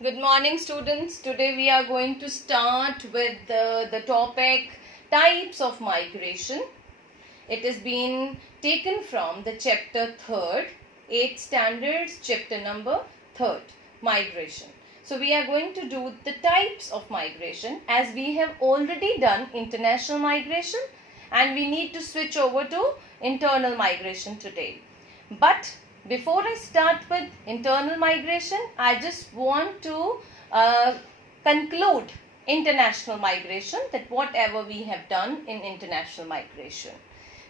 Good morning, students. Today we are going to start with the topic types of migration. It has been taken from the chapter 3rd, 8th standards, chapter number 3rd, migration. So we are going to do the types of migration as we have already done international migration and we need to switch over to internal migration today. But before I start with internal migration, I just want to conclude international migration, that whatever we have done in international migration.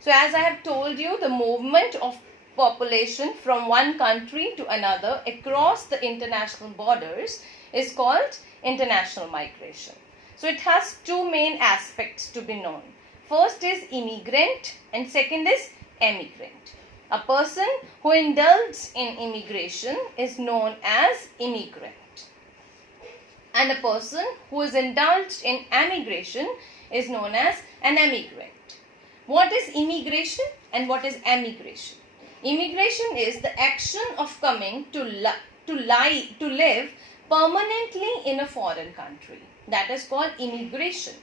So as I have told you, the movement of population from one country to another across the international borders is called international migration. So it has two main aspects to be known. First is immigrant and second is emigrant. A person who indulges in immigration is known as immigrant. And a person who is indulged in emigration is known as an emigrant. What is immigration and what is emigration? Immigration is the action of coming to live permanently in a foreign country. That is called immigration.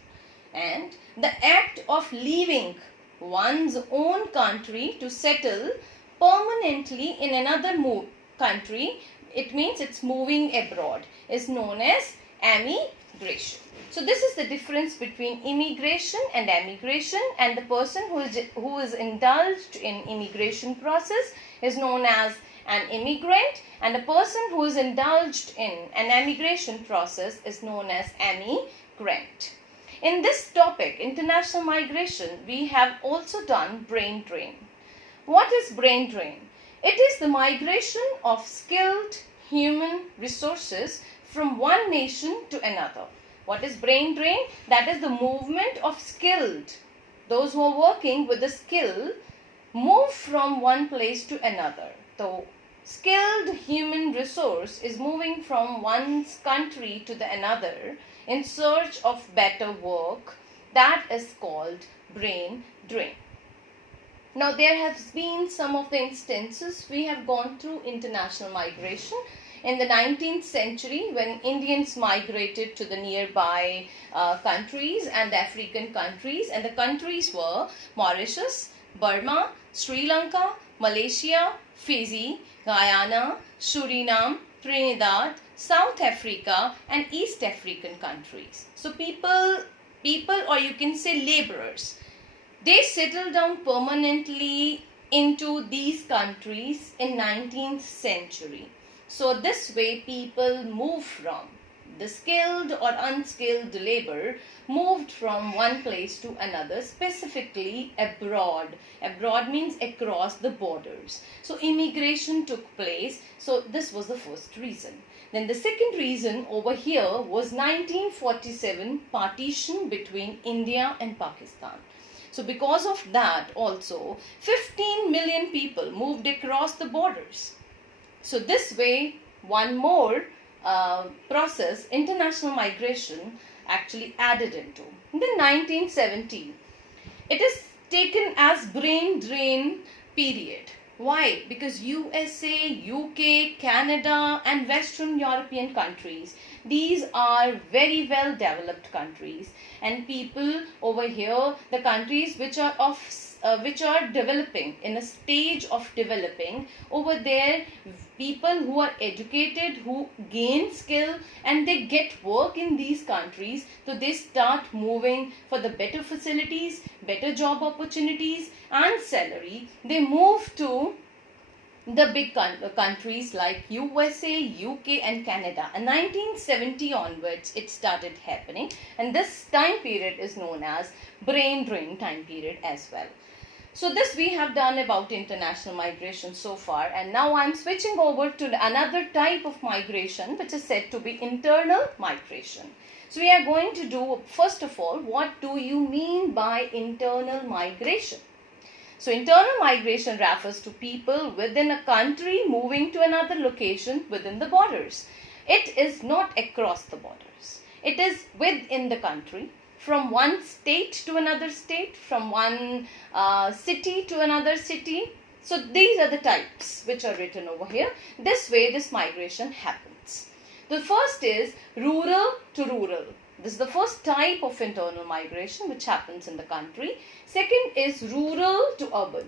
And the act of leaving one's own country to settle permanently in another country, it means it's moving abroad, is known as emigration. So this is the difference between immigration and emigration, and the person who is indulged in immigration process is known as an immigrant, and the person who is indulged in an emigration process is known as emigrant. In this topic, international migration, we have also done brain drain. What is brain drain? It is the migration of skilled human resources from one nation to another. What is brain drain? That is the movement of skilled. Those who are working with the skill move from one place to another. So, skilled human resource is moving from one's country to the another in search of better work. That is called brain drain. Now there have been some of the instances we have gone through international migration. In the 19th century, when Indians migrated to the nearby countries and African countries, and the countries were Mauritius, Burma, Sri Lanka, Malaysia, Fiji, Guyana, Suriname, Trinidad, South Africa and East African countries. So people or you can say laborers, they settled down permanently into these countries in 19th century. So this way people moved from the skilled or unskilled labor moved from one place to another, specifically abroad. Abroad means across the borders. So immigration took place. So this was the first reason. Then the second reason over here was 1947 partition between India and Pakistan. So because of that also 15 million people moved across the borders. So this way one more process, international migration, actually added into. In the 1970s, it is taken as brain drain period. Why? Because USA, UK, Canada and Western European countries, these are very well developed countries, and people over here, the countries which are developing, in a stage of developing, over there people who are educated, who gain skill and they get work in these countries, so they start moving for the better facilities, better job opportunities and salary. They move to the big countries like USA, UK and Canada. In 1970 onwards it started happening, and this time period is known as brain drain time period as well. So this we have done about international migration so far, and now I am switching over to another type of migration which is said to be internal migration. So we are going to do, first of all, what do you mean by internal migration? So internal migration refers to people within a country moving to another location within the borders. It is not across the borders. It is within the country, from one state to another state, from one city to another city. So these are the types which are written over here. This way this migration happens. The first is rural to rural. This is the first type of internal migration which happens in the country. Second is rural to urban.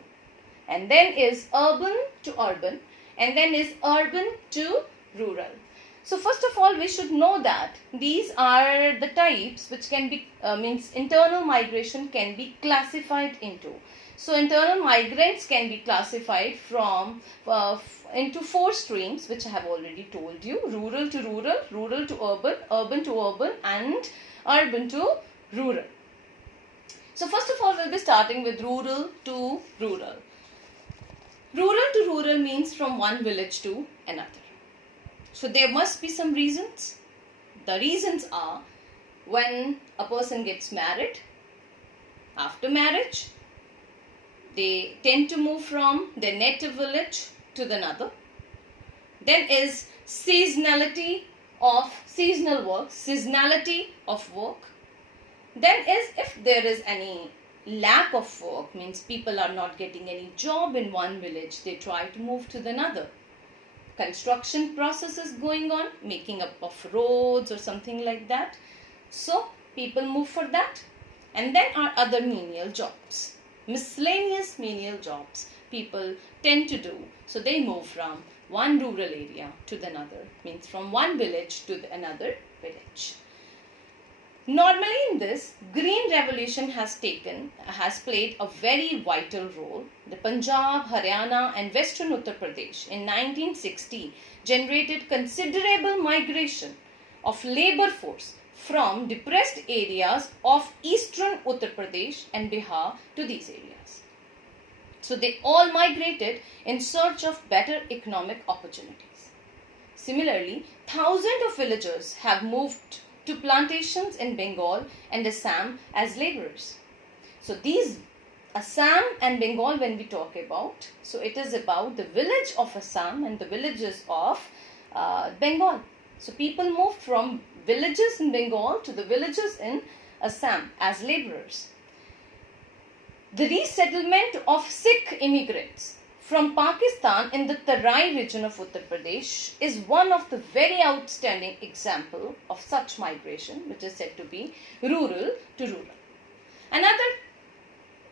And then is urban to urban. And then is urban to rural. So first of all, we should know that these are the types which can be, means internal migration can be classified into. So internal migrants can be classified from into 4 streams, which I have already told you: rural to rural, rural to urban, urban to urban, and urban to rural. So first of all, we'll be starting with rural to rural. Rural to rural means from one village to another. So there must be some reasons. The reasons are when a person gets married, after marriage, they tend to move from their native village to another. Then is seasonality of seasonal work, seasonality of work. Then is if there is any lack of work, means people are not getting any job in one village, they try to move to another. Construction process is going on, making up of roads or something like that. So people move for that. And then are other menial jobs, miscellaneous menial jobs people tend to do. So they move from one rural area to another, means from one village to another village. Normally in this, Green Revolution has played a very vital role. The Punjab, Haryana and Western Uttar Pradesh in 1960 generated considerable migration of labor force from depressed areas of eastern Uttar Pradesh and Bihar to these areas. So they all migrated in search of better economic opportunities. Similarly, thousands of villagers have moved to plantations in Bengal and Assam as laborers. So these Assam and Bengal, when we talk about, so it is about the village of Assam and the villages of Bengal. So people moved from villages in Bengal to the villages in Assam as laborers. The resettlement of Sikh immigrants from Pakistan in the Tarai region of Uttar Pradesh is one of the very outstanding example of such migration, which is said to be rural to rural. Another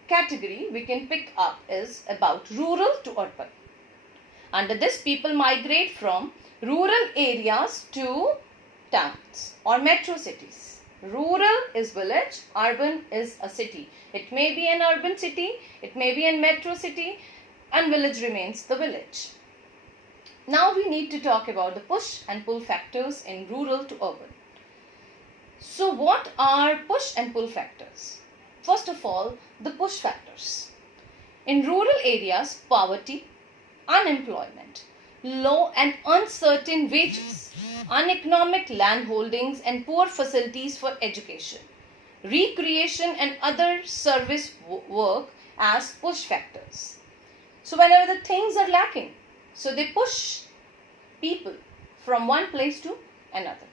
category we can pick up is about rural to urban. Under this, people migrate from rural areas to towns or metro cities. Rural is village, urban is a city. It may be an urban city, it may be a metro city, and village remains the village. Now we need to talk about the push and pull factors in rural to urban. So what are push and pull factors? First of all, the push factors. In rural areas, poverty, unemployment, low and uncertain wages, uneconomic land holdings and poor facilities for education, recreation and other service work as push factors. So whenever the things are lacking, so they push people from one place to another.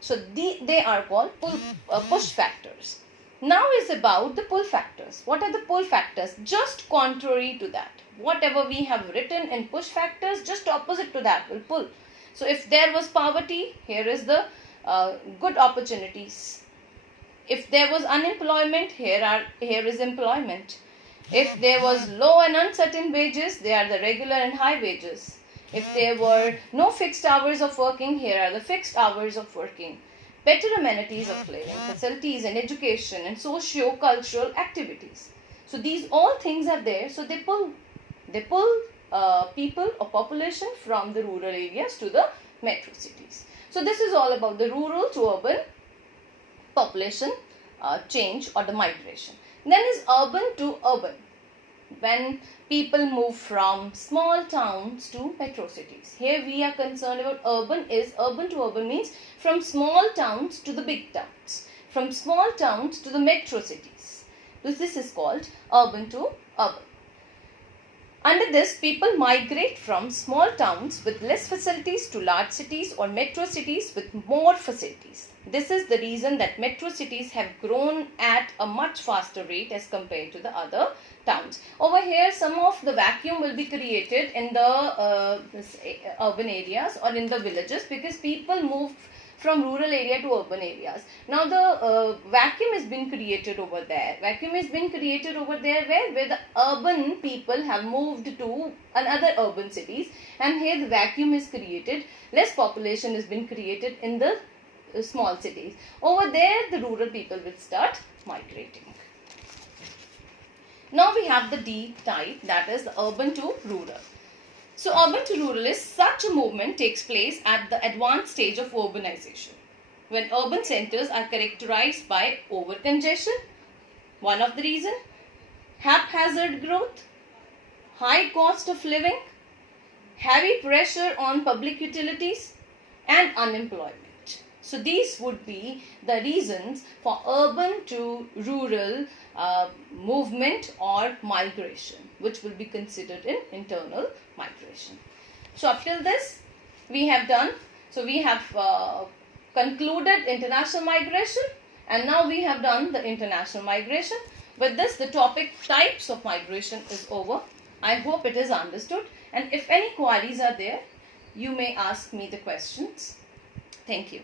So they are called push factors. Now is about the pull factors. What are the pull factors? Just contrary to that. Whatever we have written in push factors, just opposite to that will pull. So if there was poverty, here is the good opportunities. If there was unemployment, here is employment. If there was low and uncertain wages, they are the regular and high wages. If there were no fixed hours of working, here are the fixed hours of working. Better amenities of living, facilities and education and socio-cultural activities. So these all things are there. So they pull people or population from the rural areas to the metro cities. So this is all about the rural to urban population change or the migration. Then is urban to urban. When people move from small towns to metro cities. Here we are concerned about urban to urban means from small towns to the big towns. From small towns to the metro cities. This is called urban to urban. Under this, people migrate from small towns with less facilities to large cities or metro cities with more facilities. This is the reason that metro cities have grown at a much faster rate as compared to the other towns. Over here, some of the vacuum will be created in the urban areas or in the villages, because people move from rural area to urban areas. Now the vacuum has been created over there. Vacuum has been created over there where the urban people have moved to another urban cities, and here the vacuum is created. Less population has been created in the small cities. Over there the rural people will start migrating. Now we have the D type, that is the urban to rural. So urban to rural is such a movement takes place at the advanced stage of urbanization, when urban centers are characterized by over-congestion, one of the reason, haphazard growth, high cost of living, heavy pressure on public utilities, and unemployment. So these would be the reasons for urban to rural movement or migration, which will be considered in internal migration. So up till this we have done. So we have concluded international migration, and now we have done the international migration. With this, the topic types of migration is over. I hope it is understood, and if any queries are there, you may ask me the questions. Thank you.